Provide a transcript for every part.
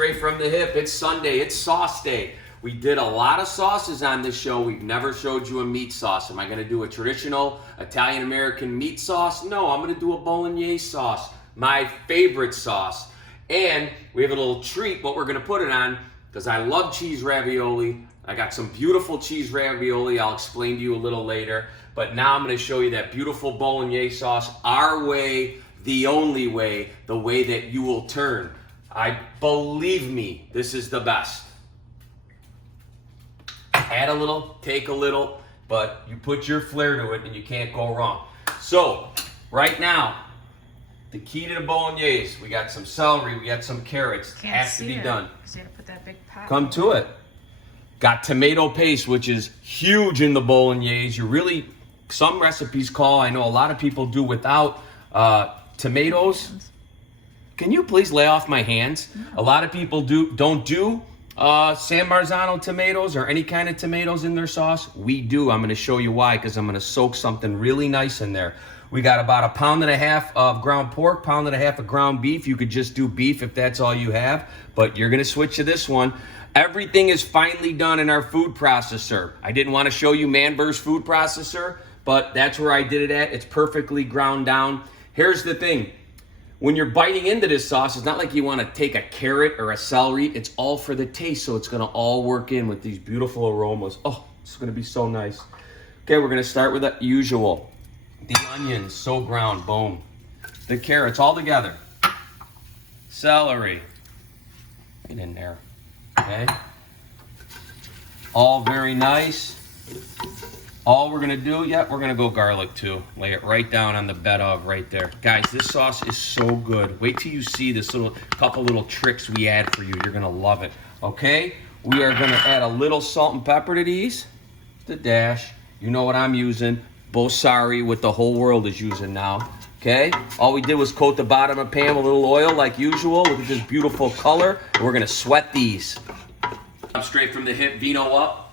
straight from the hip. It's Sunday. It's sauce day. We did a lot of sauces on this show. We've never showed you a meat sauce. Am I going to do a traditional Italian-American meat sauce? No, I'm going to do a Bolognese sauce, my favorite sauce. And we have a little treat, what we're going to put it on, because I love cheese ravioli. I got some beautiful cheese ravioli. I'll explain to you a little later. But now I'm going to show you that beautiful Bolognese sauce, our way, the only way, the way that you will turn. Believe me, this is the best. Add a little, take a little, but you put your flair to it and you can't go wrong. So, right now, the key to the Bolognese, we got some celery, we got some carrots. Has to be done. Because you gotta put that big pot. Come to it. Got tomato paste, which is huge in the Bolognese. Some recipes call, I know a lot of people do without tomatoes. Can you please lay off my hands? No. A lot of people don't do San Marzano tomatoes or any kind of tomatoes in their sauce. We do. I'm going to show you why, because I'm going to soak something really nice in there. We got about 1.5 pounds of ground pork, 1.5 pounds of ground beef. You could just do beef if that's all you have, but you're going to switch to this one. Everything is finely done in our food processor. I didn't want to show you Manber's food processor, but that's where I did it at. It's perfectly ground down. Here's the thing. When you're biting into this sauce, it's not like you want to take a carrot or a celery. It's all for the taste, so it's going to all work in with these beautiful aromas. Oh, it's going to be so nice. Okay, we're going to start with the usual. The onions, so ground, boom. The carrots, all together. Celery. Get in there. Okay. All very nice. All we're gonna do, we're gonna go garlic too. Lay it right down on the bed of right there. Guys, this sauce is so good. Wait till you see this couple little tricks we add for you. You're gonna love it. Okay, we are gonna add a little salt and pepper to these. The dash. You know what I'm using. Bosari, what the whole world is using now. Okay, all we did was coat the bottom of the pan with a little oil like usual. Look at this beautiful color. And we're gonna sweat these. I'm straight from the hip, Vino Up.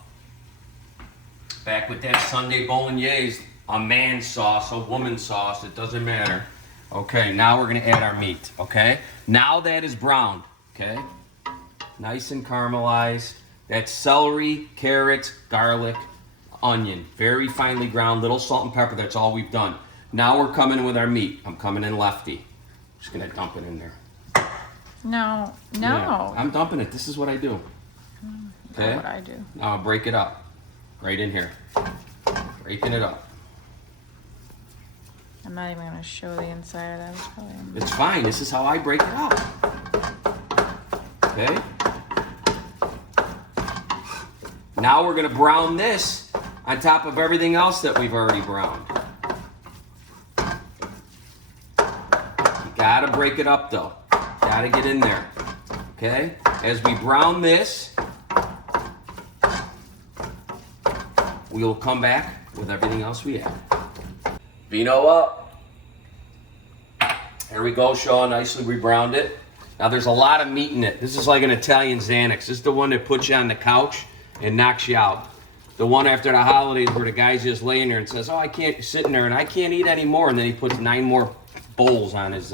Back with that Sunday Bolognese, a man sauce, a woman sauce, it doesn't matter. Okay, now we're gonna add our meat, okay? Now that is browned, okay? Nice and caramelized. That's celery, carrots, garlic, onion. Very finely ground, little salt and pepper, that's all we've done. Now we're coming in with our meat. I'm coming in lefty. Just gonna dump it in there. No. Yeah, I'm dumping it, this is what I do. Okay? What I do. Now I'll break it up. Right in here. Breaking it up. I'm not even going to show the inside of that. It's fine. This is how I break it up. Okay? Now we're going to brown this on top of everything else that we've already browned. You got to break it up though. Got to get in there. Okay? As we brown this, we'll come back with everything else we have. Vino Up. Here we go, Sean. Nicely rebrowned it. Now there's a lot of meat in it. This is like an Italian Xanax. This is the one that puts you on the couch and knocks you out. The one after the holidays where the guy's just laying there and says, oh, I can't sit in there and I can't eat anymore. And then he puts 9 more bowls on his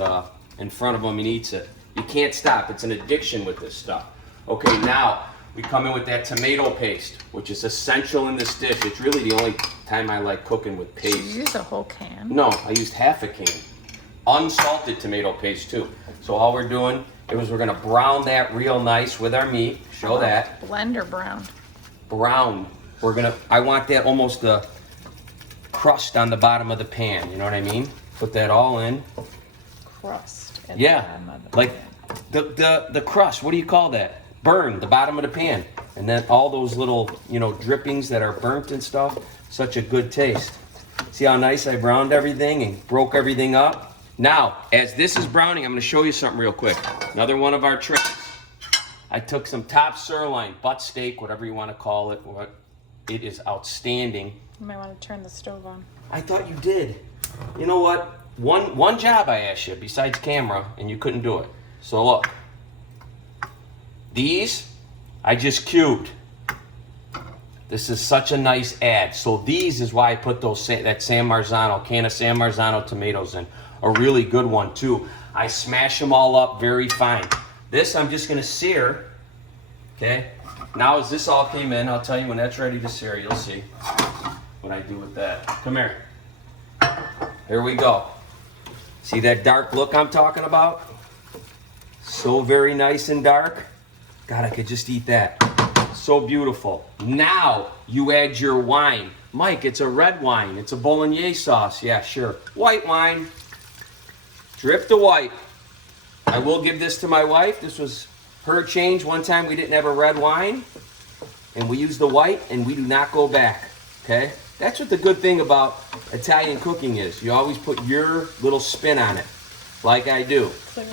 in front of him and eats it. You can't stop. It's an addiction with this stuff. Okay, now we come in with that tomato paste, which is essential in this dish. It's really the only time I like cooking with paste. Did you use a whole can? No, I used half a can. Unsalted tomato paste too. So all we're doing is we're gonna brown that real nice with our meat. Show that. Blender brown. Brown. I want that almost the crust on the bottom of the pan. You know what I mean? Put that all in. Crust. At Yeah, the bottom of the like pan. the crust. What do you call that? Burn the bottom of the pan, and then all those little drippings that are burnt and stuff. Such a good taste. See how nice I browned everything and broke everything up. Now, as this is browning, I'm going to show you something real quick. Another one of our tricks. I took some top sirloin, butt steak, whatever you want to call it. It is outstanding. You might want to turn the stove on. I thought you did. You know what? One job I asked you besides camera, and you couldn't do it. So look. These, I just cubed. This is such a nice add. So these is why I put that San Marzano, can of San Marzano tomatoes in. A really good one too. I smash them all up very fine. This I'm just gonna sear, okay? Now as this all came in, I'll tell you when that's ready to sear, you'll see what I do with that. Come here. Here we go. See that dark look I'm talking about? So very nice and dark. God, I could just eat that. So beautiful. Now you add your wine. Mike, it's a red wine. It's a Bolognese sauce. Yeah, sure. White wine. Drip the white. I will give this to my wife. This was her change. One time we didn't have a red wine, and we used the white, and we do not go back. Okay? That's what the good thing about Italian cooking is. You always put your little spin on it, like I do. Clearly.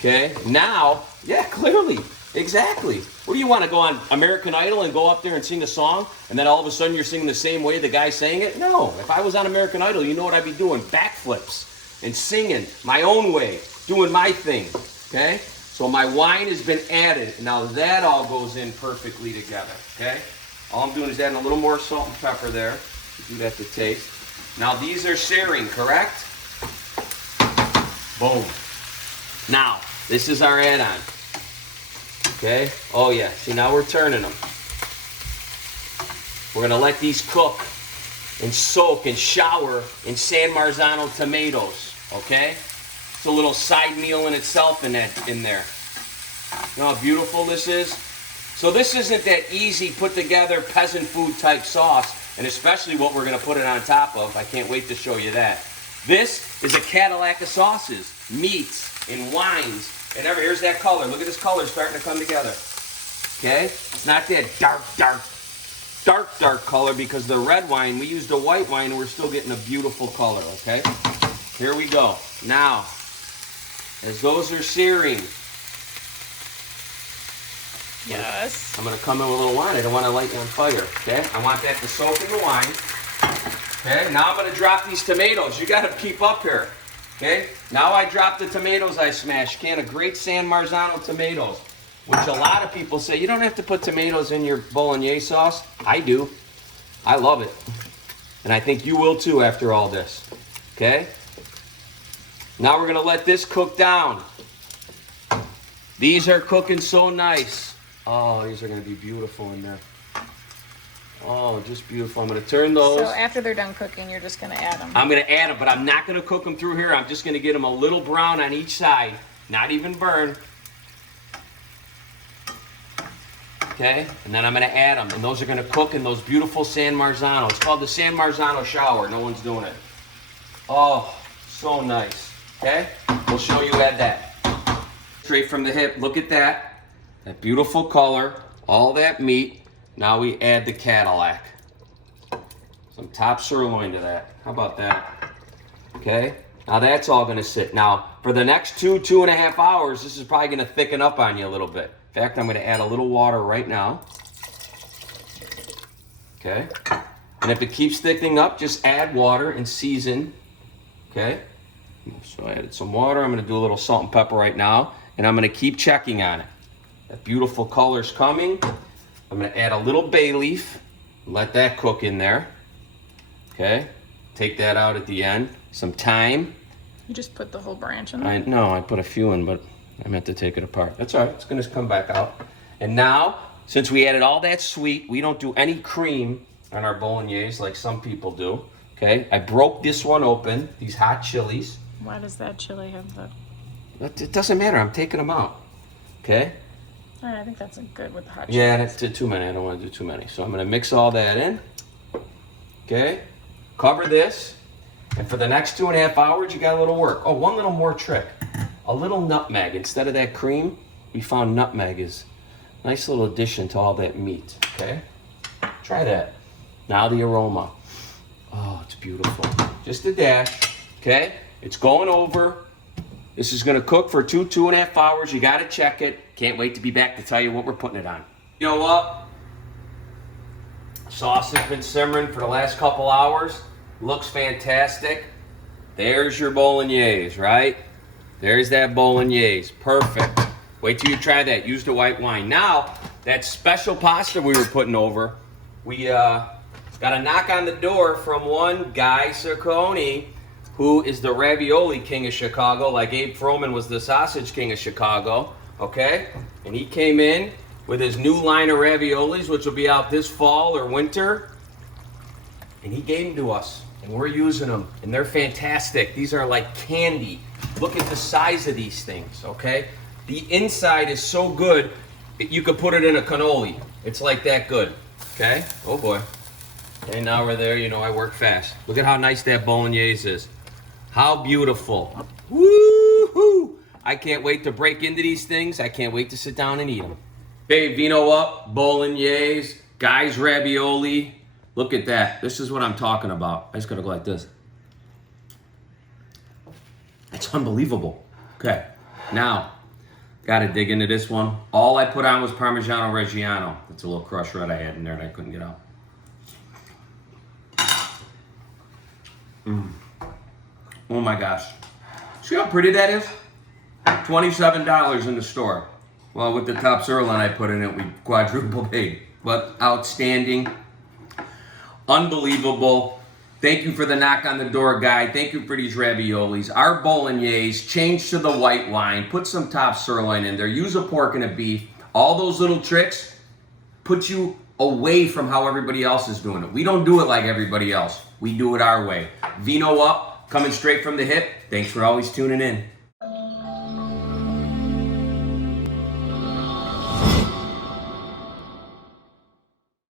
Okay? Now, yeah, clearly. Exactly. What do you want to go on American Idol and go up there and sing a song, and then all of a sudden you're singing the same way the guy sang it? No. If I was on American Idol, you know what I'd be doing? Backflips and singing my own way, doing my thing. Okay? So my wine has been added. Now that all goes in perfectly together. Okay? All I'm doing is adding a little more salt and pepper there. Do that to taste. Now these are searing, correct? Boom. Now, this is our add-on. Okay? Oh yeah, see now we're turning them. We're gonna let these cook and soak and shower in San Marzano tomatoes. Okay? It's a little side meal in itself in there. You know how beautiful this is? So this isn't that easy put together peasant food type sauce, and especially what we're gonna put it on top of. I can't wait to show you that. This is a Cadillac of sauces, meats, and wines. And here's that color. Look at this color starting to come together. Okay? It's not that dark color because the red wine, we used a white wine and we're still getting a beautiful color, okay? Here we go. Now, as those are searing, Yes. I'm going to come in with a little wine. I don't want to light you on fire, okay? I want that to soak in the wine. Okay? Now I'm going to drop these tomatoes. You got to keep up here. Okay, now I drop the tomatoes I smashed. Can of great San Marzano tomatoes, which a lot of people say, you don't have to put tomatoes in your Bolognese sauce. I do. I love it. And I think you will too after all this. Okay? Now we're going to let this cook down. These are cooking so nice. Oh, these are going to be beautiful in there. Oh, just beautiful. I'm going to turn those. So after they're done cooking, you're just going to add them. I'm going to add them, but I'm not going to cook them through here. I'm just going to get them a little brown on each side. Not even burn. Okay? And then I'm going to add them. And those are going to cook in those beautiful San Marzano. It's called the San Marzano shower. No one's doing it. Oh, so nice. Okay? We'll show you add that. Straight from the hip. Look at that. That beautiful color. All that meat. Now we add the Cadillac. Some top sirloin to that. How about that? Okay. Now that's all going to sit. Now for the next 2.5 hours, this is probably going to thicken up on you a little bit. In fact, I'm going to add a little water right now. Okay. And if it keeps thickening up, just add water and season. Okay. So I added some water. I'm going to do a little salt and pepper right now. And I'm going to keep checking on it. That beautiful color's coming. I'm going to add a little bay leaf, let that cook in there. Okay, take that out at the end. Some thyme. You just put the whole branch in there? No, I put a few in, but I meant to take it apart. That's all right, it's going to come back out. And now, since we added all that sweet, we don't do any cream on our Bolognese like some people do. Okay, I broke this one open, these hot chilies. Why does that chili have the... It doesn't matter, I'm taking them out. Okay. All right, I think that's good with the hot chili. Yeah, that's too many. I don't want to do too many. So I'm going to mix all that in. Okay. Cover this. And for the next 2.5 hours, you got a little work. Oh, one little more trick. A little nutmeg. Instead of that cream, we found nutmeg is a nice little addition to all that meat. Okay. Try that. Now the aroma. Oh, it's beautiful. Just a dash. Okay. It's going over. This is going to cook for 2.5 hours. You got to check it. Can't wait to be back to tell you what we're putting it on. You know what? Sauce has been simmering for the last couple hours. Looks fantastic. There's your Bolognese, right? There's that Bolognese. Perfect. Wait till you try that. Use the white wine. Now, that special pasta we were putting over, we got a knock on the door from one Guy Ciccone, who is the ravioli king of Chicago, like Abe Froman was the sausage king of Chicago. okay? And he came in with his new line of raviolis, which will be out this fall or winter. And he gave them to us, and we're using them, and they're fantastic. These are like candy. Look at the size of these things, okay? The inside is so good, you could put it in a cannoli. It's like that good, okay? Oh boy. And now we're there, you know I work fast. Look at how nice that bolognese is. How beautiful. Woo-hoo! I can't wait to break into these things. I can't wait to sit down and eat them. Hey, Vino Up, bolognese, guys ravioli. Look at that. This is what I'm talking about. I just gotta go like this. It's unbelievable. Okay, now, gotta dig into this one. All I put on was Parmigiano Reggiano. That's a little crushed red I had in there that I couldn't get out. Oh my gosh. See how pretty that is? $27 in the store. Well, with the top sirloin I put in it, we quadruple paid. But outstanding. Unbelievable. Thank you for the knock on the door guy. Thank you for these raviolis. Our bolognese, change to the white wine. Put some top sirloin in there. Use a pork and a beef. All those little tricks put you away from how everybody else is doing it. We don't do it like everybody else. We do it our way. Vino Up, coming straight from the hip. Thanks for always tuning in.